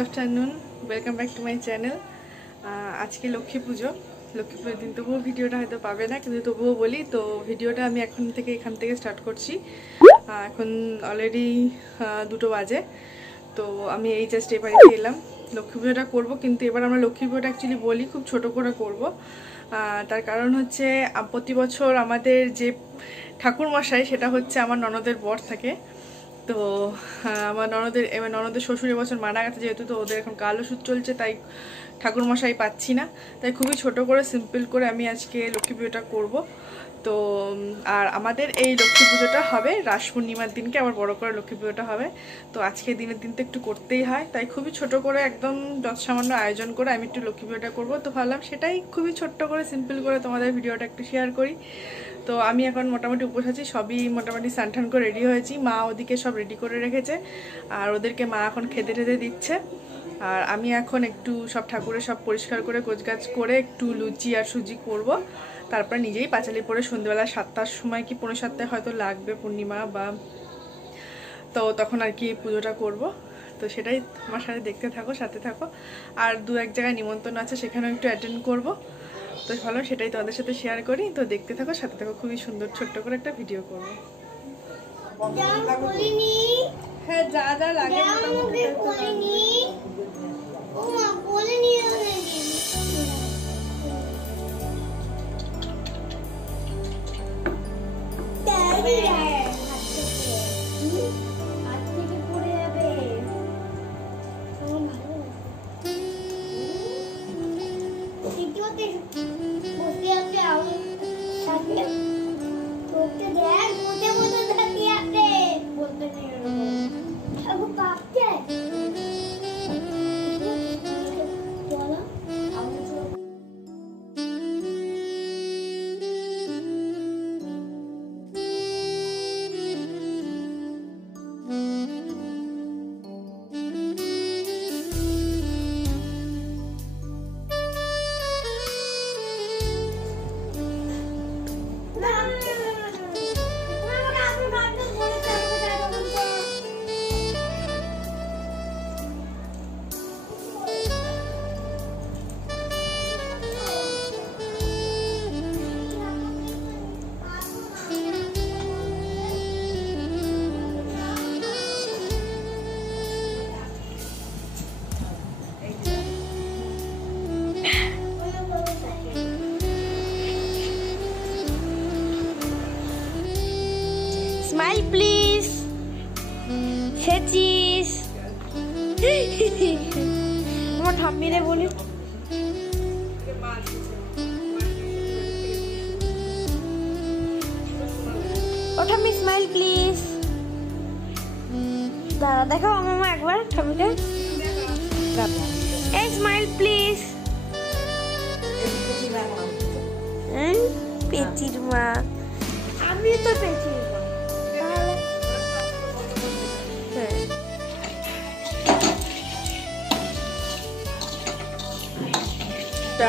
Afternoon welcome back to my channel. आज के लक्ष्मी पुजो दिन तबुओ भिडियोटा हयतो पाबे ना किन्तु तबुओ बोली तो भिडियोटा आमी एखान थेके स्टार्ट करछि। एखन अलरेडी 2টো बाजे तो आमी এই জাস্ট এই বাড়িতে এলাম লক্ষ্মী পুজোটা করব কিন্তু এবার আমরা লক্ষ্মী পুজোটা অ্যাকচুয়ালি বলি খুব ছোট করে করব। তার কারণ হচ্ছে প্রতি বছর আমাদের যে ঠাকুর মশাই সেটা হচ্ছে আমার ননদের বর থাকে। তো আমার ননদের শ্বশুর এবছর মারা গেছে যেহেতু, তো ওদের এখন কাল ওষুধ চলছে তাই ঠাকুর মশাই পাচ্ছি না, তাই খুবই ছোট করে সিম্পল করে আমি আজকে লক্ষ্মী পুজোটা করব। তো আর আমাদের এই লক্ষ্মী পুজোটা হবে রাস পূর্ণিমার দিনকে, আবার বড় করে লক্ষ্মী পুজোটা হবে। তো আজকে দিনের দিন তো একটু করতেই হয়, তাই খুবই ছোট করে একদম যৎসামান্য আয়োজন করে আমি একটু লক্ষ্মী পুজোটা করবো। তো ভাবলাম সেটাই খুবই ছোট্ট করে সিম্পল করে তোমাদের ভিডিওটা একটু শেয়ার করি। তো আমি এখন মোটামুটি উপোস আছি, সবই মোটামুটি স্নান করে রেডি হয়েছি, মা ওদিকে সব রেডি করে রেখেছে আর ওদেরকে মা এখন খেতে টেতে দিচ্ছে। আর আমি এখন একটু সব ঠাকুরের সব পরিষ্কার করে গোছগাছ করে একটু লুচি আর সুজি করব, তারপর নিজেই পাঁচালি পরে সন্ধ্যেবেলা 7টার সময় কি 7:45 হয়তো লাগবে পূর্ণিমা বা, তো তখন আর কি পুজোটা করব। তো সেটাই আমার সাথে দেখতে থাকো, সাথে থাকো। আর 2-1 জায়গায় নিমন্ত্রণ আছে সেখানেও একটু অ্যাটেন্ড করব। তো ভালো সেটাই তোমাদের সাথে শেয়ার করি। তো দেখতে থাকো, সাথে থাকো, খুবই সুন্দর ছোট্ট করে একটা ভিডিও করব। হ্যাঁ যা যা লাগে Smile please. Hey cheese. আমার ঠাম্মি রে বলি ও ঠাম্মি স্মাইল প্লিজ। দাঁড়া দেখাও মামা একবার ঠাম্মিকে, এই স্মাইল প্লিজ। পেচির মা, আমি তো পেচির মা।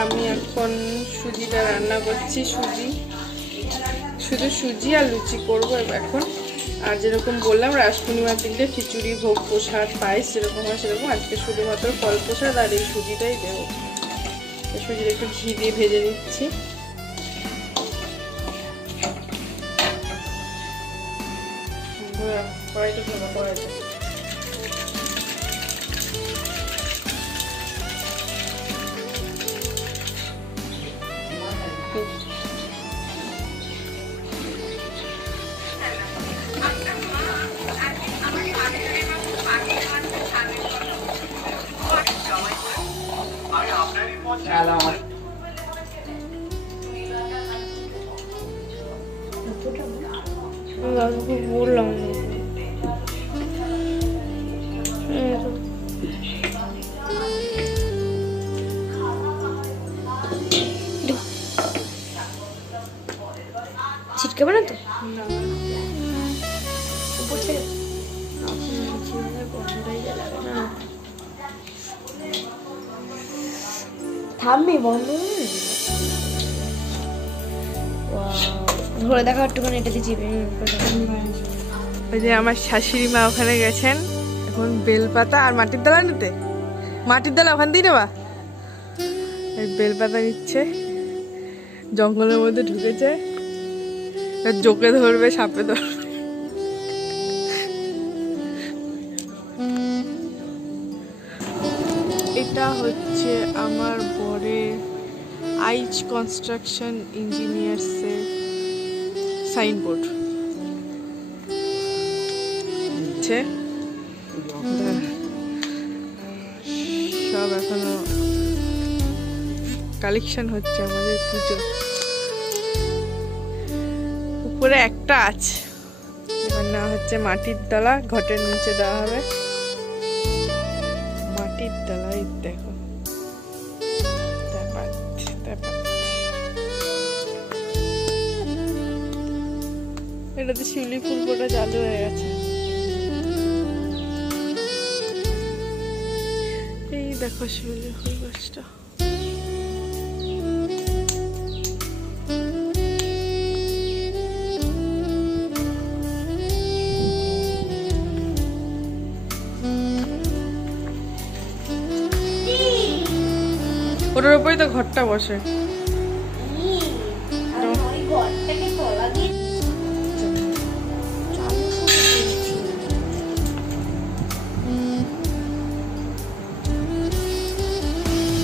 আমি এখন সুজিটা রান্না করছি, শুধু সুজি আর লুচি করবো এখন। আর যেরকম বললাম রাস পূর্ণিমার দিনকে খিচুড়ি ভোগ প্রসাদ পায়েস যেরকম হয় সেরকম আজকে শুধুমাত্র ফল প্রসাদ আর এই সুজিটাই দেবো। সুজিটা একটু ঘি দিয়ে ভেজে নিচ্ছি। কড়াইটা নেবো, কড়াইটা বললাম ছিটকাবে না তো? থামবি বন্ধ ধরে দেখা একটুখানি এটা দিয়ে চিপে। ওই যে আমার শাশুড়ি মা ওখানে গেছেন এখন বেলপাতা আর মাটির দালা নিতে, মাটির ডালা ওখান দিয়ে নেবা। বেলপাতা নিচ্ছে, জঙ্গলের মধ্যে ঢুকেছে, জোকে ধরবে সাপে ধরবে। এটা হচ্ছে আমার বরের আইচ কনস্ট্রাকশন ইঞ্জিনিয়ার্সের সাইনবোর্ড। সব এখনো কালেকশন হচ্ছে আমাদের পুজো। উপরে একটা আছে, এবার না হচ্ছে মাটির ডালা, ঘটের নিচে দেওয়া হবে মাটির ডালা। এই দেখো এটাতে শিউলি ফুল ফোটা চালু হয়ে গেছে। এই দেখো শিউলি ফুল গাছটা। ওটার উপরেই তো ঘরটা বসে।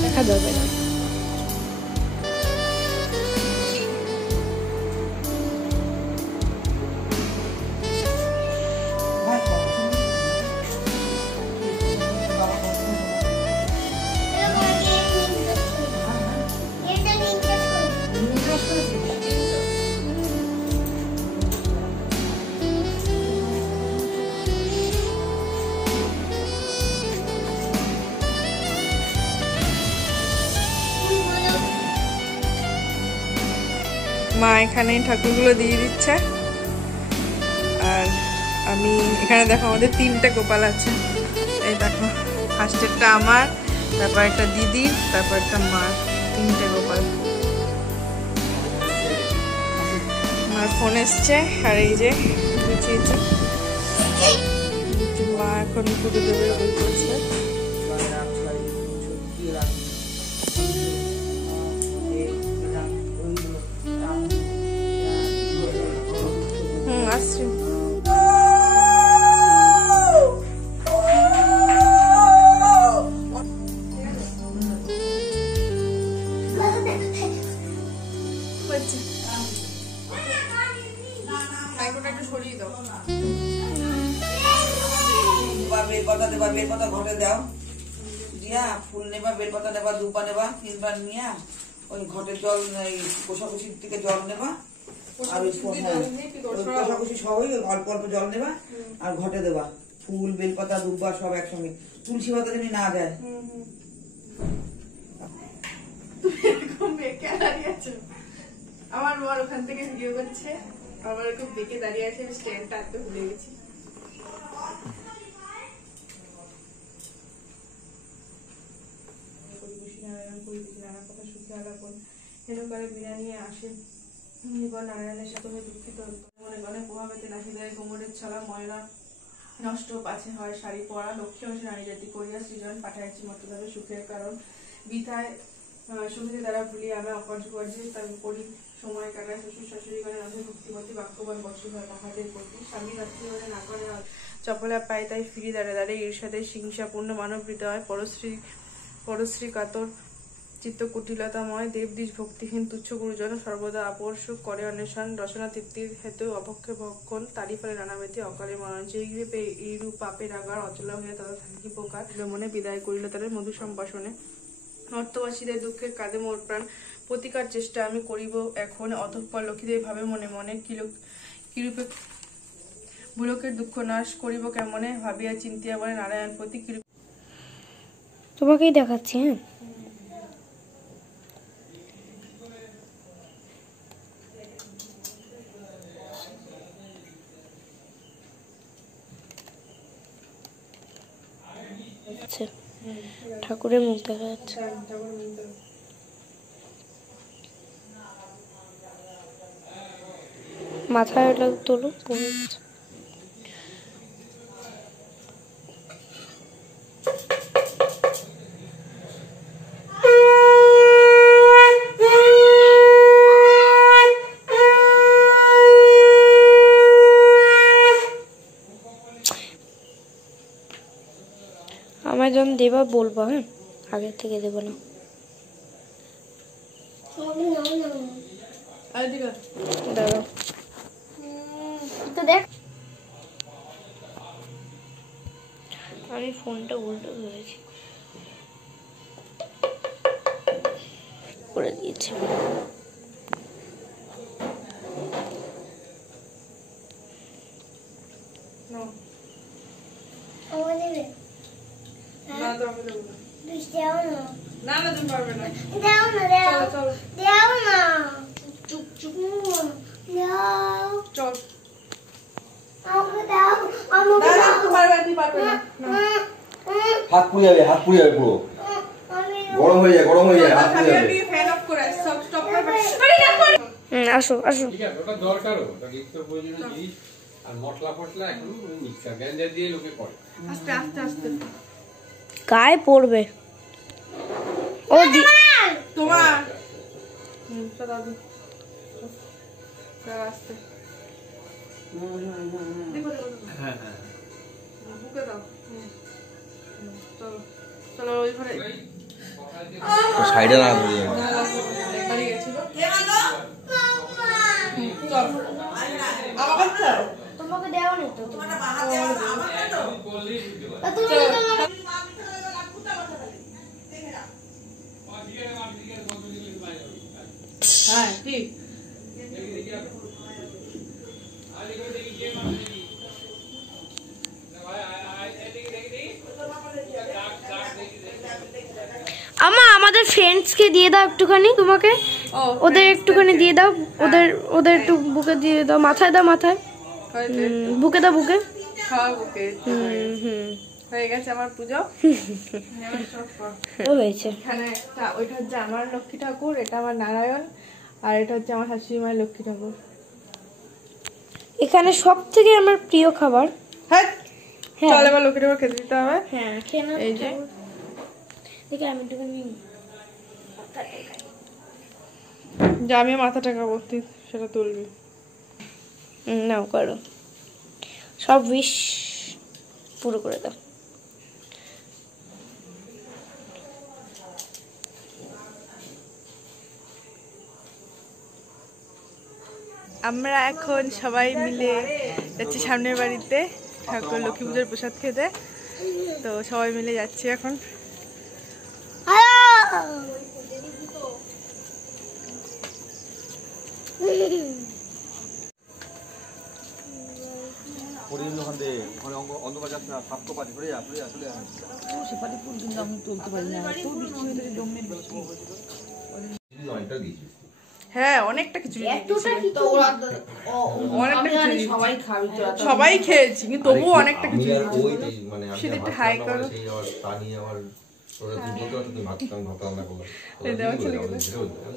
দেখা যাবে না। মা এখানে ঠাকুরগুলো দিয়ে দিচ্ছে, আর আমি এখানে দেখো আমাদের 3টে গোপাল আছে। এই দেখো ফার্স্টেরটা আমার, তারপর একটা দিদি, তারপর একটা মার, 3টে গোপাল। মার ফোন এসছে, আর এই যে গুছিয়েছে মা, এখন পুজো দেবে ওই করছে। আসছি। বেলপাতা দেবা, বেলপাতা ঘটে দাও দিয়া, ফুল নেবা, বেলপাতা নেবা, দুপা নেবা, 3বার নিয়ে ওই ঘটের জল, কোষাকুষির থেকে জল নেবা, আর ওই কোষাকুষি সবই অল্প অল্প জল নেবা, আর ঘটে দেবা ফুল, বেলপাতা, দুপা সব একসঙ্গে, তুলসী পাতা যেন না যায়। আমার বর ওখান থেকে ভিডিও করছে, আমার খুব বেঁকে দাঁড়িয়ে আছে, স্ট্যান্ডটা একটু ভুলে গেছি। নারায়ণের সাথে হয়ে দুঃখিত মনে গণে প্রভাবেতে নাহিদায় কোমরের ছলা ময়না নষ্ট পাছে হয় শাড়ি পরা, লক্ষ্মী অংশে নারী জাতি করিয়া সৃজন পাঠাইছি মতভাবে সুখের কারণ বিধায় সুখে দ্বারা ভুলি আমি অপর্যপর্যে তার করি সময় কাটায় শ্বশুর শাশুড়ি করে নজর ভক্তিমতী বাক্যবান বসু হয় তাহাদের প্রতি স্বামী রাত্রি হলে না করে চপলা পায় তাই ফিরি দাঁড়ে দাঁড়ে ঈর্ষাদের হিংসাপূর্ণ মানব হৃদয় পরশ্রী কাতর চিত্ত কুটিলতাময় দেবদ্বিজ ভক্তিহীন তুচ্ছ গুরুজন সর্বদা আপর্ষক করে অন্বেষণ রচনা তৃপ্তির হেতু অপক্ষে ভক্ষণ তারই ফলে নানাবেতি অকালে মরণ যেই গ্রীপে এইরূপ পাপের আগার অচলা হইয়া তারা থাকি প্রকার মনে বিদায় করিল তাদের মধু সম্ভাষণে অর্থবাসীদের দুঃখের কাঁদে মোর প্রাণ প্রতিকার চেষ্টা আমি করিব এখন অতঃপর লক্ষ্মীদের ভাবে মনে মনে কিরূপে বুলকের দুঃখ নাশ করিব কেমনে ভাবিয়া চিন্তিয়া বলে নারায়ণ প্রতি তোমাকেই দেখাচ্ছি। হ্যাঁ ঠাকুরের মুখ দেখা যাচ্ছে। মাথায় তোলো যখন দেবা বলবো, হ্যাঁ, আগে থেকে দেবো না। দাঁড়াও তো দেখ, আমি ফোনটা উল্টো ধরেছি, করে দিয়েছি। হাত পুড়ে যাবে, হাত পুড়ে যাবে, পুরো গরম হয়ে যায়, গরম হয়ে যায়, হাত পুড়ে যাবে। আসো আসো। ঠিক আছে, ওটা দরকারও, ওটা নিত্য প্রয়োজনীয় জিনিস। আর মশলা ফসলা এখন মিক্সার গ্রাইন্ডার দিয়ে লোকে করে। আস্তে আস্তে আস্তে গায়ে পড়বে ও তোমার দাদু আস্তে বুকে দাও। চলো চলো ওই ঘরে সাইডে না ধরে বাড়ি গেছিল। চল আমার কাছে যাও। তোমাকে দেওয়া নেই তো, হ্যাঁ ঠিক। আমাদের ফ্রেন্ডসকে দিয়ে দাও একটুখানি, তোমাকে ওদের একটুখানি দিয়ে দাও, ওদের একটু বুকে দিয়ে দাও, মাথায় দাও, মাথায় বুকে দাও, বুকে বুকে হয়ে গেছে আমার পুজো। হয়েছে। এখানে একটা, ওইটা হচ্ছে আমার লক্ষ্মী ঠাকুর, এটা আমার নারায়ণ, আর এটা হচ্ছে আমার শাশুড়ি মায়ের লক্ষ্মী ঠাকুর। এখানে সব থেকে আমার প্রিয় খাবার, হ্যাঁ চল এবার লক্ষ্মী ঠাকুর খেতে দিতে হবে। হ্যাঁ এই যে দেখি আমি একটুখানি যে আমি মাথা টাকা ভর্তি সেটা তুলবি। নাও করো, সব উইশ পুরো করে দাও। আমরা এখন সবাই মিলে যাচ্ছি সামনের বাড়িতে ঠাকুর লক্ষ্মী পুজোর প্রসাদ খেতে। তো সবাই মিলে যাচ্ছি এখন। অন্ধকার যাচ্ছে না, সাপ তো পাচ্ছি, সরে যা, সরে যা, সরে যা। সেপালি ফুল কিন্তু আমি তুলতে পারি না, খুব বৃষ্টি হতে জমে বৃষ্টি। অনেকটা দিয়েছি। হ্যাঁ অনেকটা কিছু সবাই খাবি তো, সবাই খেয়েছি কিন্তু তবুও অনেকটা কিছু মানে সেদিকটা হাই করো।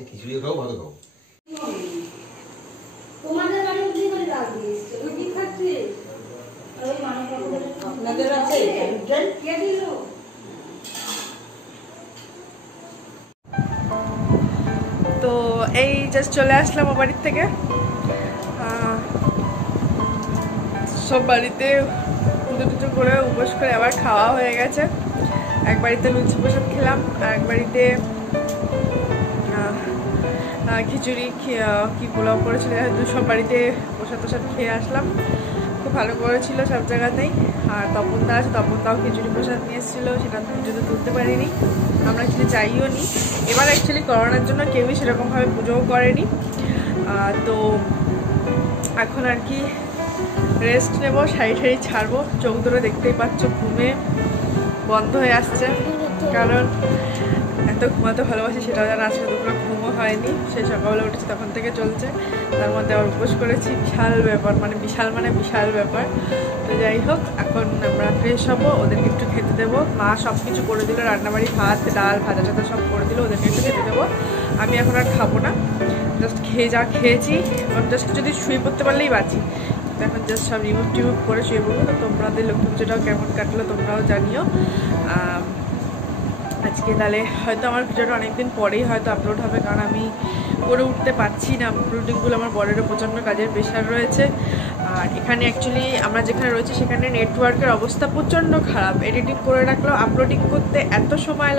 খিচুড়ি খাও, ভালো খাও। তো এই জাস্ট চলে আসলাম ও বাড়ির থেকে। সব বাড়িতে পুজো টুজো করে উপোস করে আবার খাওয়া হয়ে গেছে। এক বাড়িতে লুচি প্রসাদ খেলাম, আর এক বাড়িতে খিচুড়ি কি পোলাও করেছিল, সব বাড়িতে প্রসাদ প্রসাদ খেয়ে আসলাম। খুব ভালো করেছিল সব জায়গাতেই। আর তপনদা আছে, তপনদাও খিচুড়ি প্রসাদ নিয়ে এসেছিলো, সেটা পুজোতে তুলতে পারিনি, আমরা কিছু চাইও নি। এবার অ্যাকচুয়ালি করোনার জন্য কেউই সেরকমভাবে পুজোও করেনি। তো এখন আর কি রেস্ট নেব, শাড়ি ঠাড়ি ছাড়বো। চোখ ধরে দেখতেই পাচ্ছ ঘুমে বন্ধ হয়ে আসছে, কারণ এত ঘুমাতে ভালোবাসি সেটাও যেন আজকে দুপুরে ঘুমও হয়নি। সেই সকালবেলা উঠেছি তখন থেকে চলছে, তার মধ্যে আবার উপোস করেছি। বিশাল ব্যাপার, মানে বিশাল ব্যাপার। তো যাই হোক, এখন আমরা ফ্রেশ হবো, ওদেরকে একটু খেতে দেবো। মা সব কিছু করে দিল, রান্নাবাড়ি, ভাত ডাল ভাজা টাজা সব করে দিল, ওদেরকে একটু খেতে দেবো। আমি এখন আর খাবো না, জাস্ট যা খেয়েছি এবং জাস্ট যদি শুয়ে পড়তে পারলেই বাঁচি। তো এখন জাস্ট সব রিমুভ করে শুয়ে পড়বো। তো তোমাদের লক্ষ্মী পুজোটাও কেমন কাটলো তোমরাও জানিও। আজকে তাহলে হয়তো আমার ভিডিওটা অনেকদিন পরেই হয়তো আপলোড হবে, কারণ আমি করে উঠতে পারছি না আপলোডিংগুলো। আমার বরেরও প্রচণ্ড কাজের প্রেশার রয়েছে। আর এখানে অ্যাকচুয়ালি আমরা যেখানে রয়েছি সেখানে নেটওয়ার্কের অবস্থা প্রচণ্ড খারাপ। এডিটিং করে রাখলেও আপলোডিং করতে এত সময়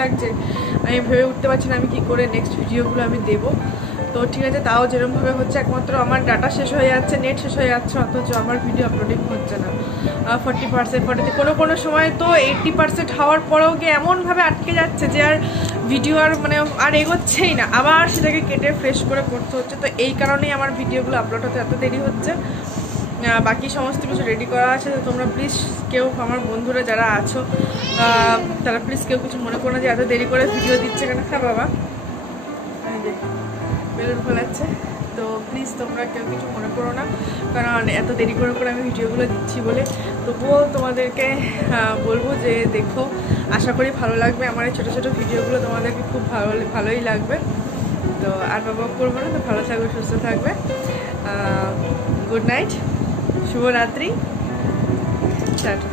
লাগছে আমি ভেবে উঠতে পারছি না আমি কী করে নেক্সট ভিডিওগুলো আমি দেবো। তো ঠিক আছে, তাও যেরকমভাবে হচ্ছে, একমাত্র আমার ডাটা শেষ হয়ে যাচ্ছে, নেট শেষ হয়ে যাচ্ছে, অথচ আমার ভিডিও আপলোডিং হচ্ছে না। 40% কোনো সময় তো 80% হওয়ার পরেও গিয়ে এমনভাবে আটকে যাচ্ছে যে আর ভিডিও আর এগোচ্ছেই না, আবার সেটাকে কেটে ফ্রেশ করে করতে হচ্ছে। তো এই কারণেই আমার ভিডিওগুলো আপলোড হতে এত দেরি হচ্ছে। বাকি সমস্ত কিছু রেডি করা আছে। তো তোমরা প্লিজ কেউ, আমার বন্ধুরা যারা আছো তারা প্লিজ কেউ কিছু মনে করো না যে এত দেরি করে ভিডিও দিচ্ছে কেন। হ্যাঁ বাবা, বেলুন ফোলাচ্ছে। তো প্লিজ তোমরা কেউ কিছু মনে করো না, কারণ এত দেরি করে আমি ভিডিওগুলো দিচ্ছি বলে। তবুও তোমাদেরকে বলবো যে দেখো, আশা করি ভালো লাগবে। আমার এই ছোটো ছোটো ভিডিওগুলো তোমাদেরকে খুব ভালোই লাগবে। তো আর বাবা করবো না। তো ভালো থাকবে, সুস্থ থাকবে। গুড নাইট, শুভরাত্রি, টাটা।